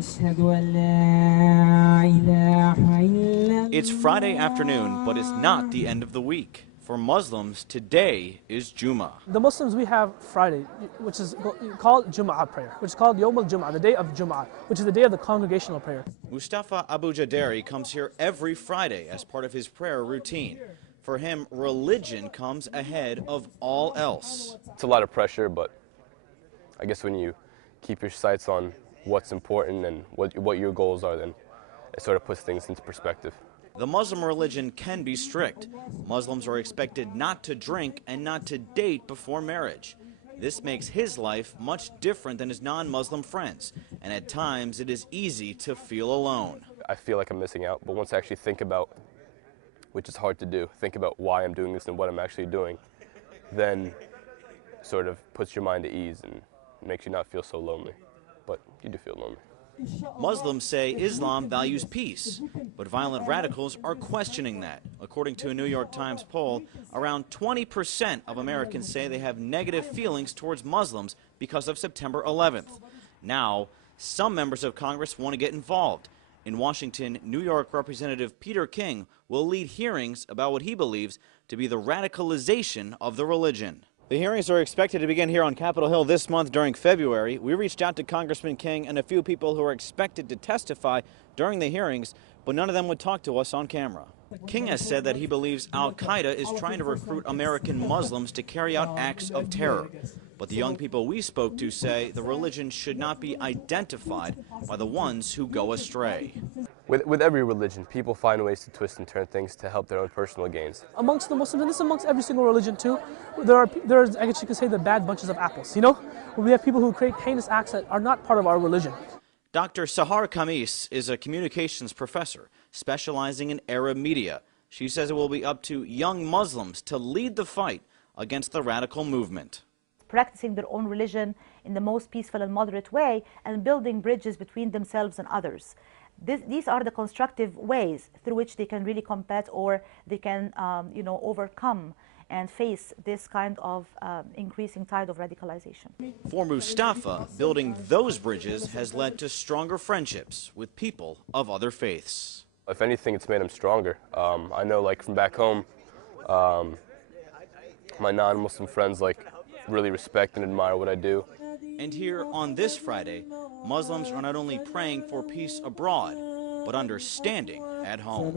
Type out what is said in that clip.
It's Friday afternoon, but it's not the end of the week. For Muslims, today is Jummah. The Muslims, we have Friday, which is called Jum'ah prayer, which is called Yawm al-Jum'ah, the day of Jum'ah, which is the day of the congregational prayer. Mustafa Abu Jaderi comes here every Friday as part of his prayer routine. For him, religion comes ahead of all else. It's a lot of pressure, but I guess when you keep your sights on what's important and what your goals are, then it sort of puts things into perspective. The Muslim religion can be strict. Muslims are expected not to drink and not to date before marriage. This makes his life much different than his non-Muslim friends, and at times it is easy to feel alone. I feel like I'm missing out, but once I actually think about, which is hard to do, think about why I'm doing this and what I'm actually doing, then sort of puts your mind at ease and makes you not feel so lonely. But you do feel lonely. Muslims say Islam values peace, but violent radicals are questioning that. According to a New York Times poll, around 20% of Americans say they have negative feelings towards Muslims because of September 11th. Now, some members of Congress want to get involved. In Washington, New York Representative Peter King will lead hearings about what he believes to be the radicalization of the religion. The hearings are expected to begin here on Capitol Hill this month during February. We reached out to Congressman King and a few people who are expected to testify during the hearings, but none of them would talk to us on camera. King has said that he believes Al-Qaeda is trying to recruit American Muslims to carry out acts of terror. But the young people we spoke to say the religion should not be identified by the ones who go astray. With every religion, people find ways to twist and turn things to help their own personal gains. Amongst the Muslims, and this is amongst every single religion too, there's, I guess you could say, the bad bunches of apples, you know? We have people who create heinous acts that are not part of our religion. Dr. Sahar Khamis is a communications professor specializing in Arab media. She says it will be up to young Muslims to lead the fight against the radical movement. Practicing their own religion in the most peaceful and moderate way and building bridges between themselves and others. These are the constructive ways through which they can really combat, or they can overcome and face this kind of increasing tide of radicalization. For Mustafa, building those bridges has led to stronger friendships with people of other faiths. If anything, it's made them stronger. I know, like, from back home, my non-Muslim friends really respect and admire what I do. And here on this Friday, Muslims are not only praying for peace abroad, but understanding at home.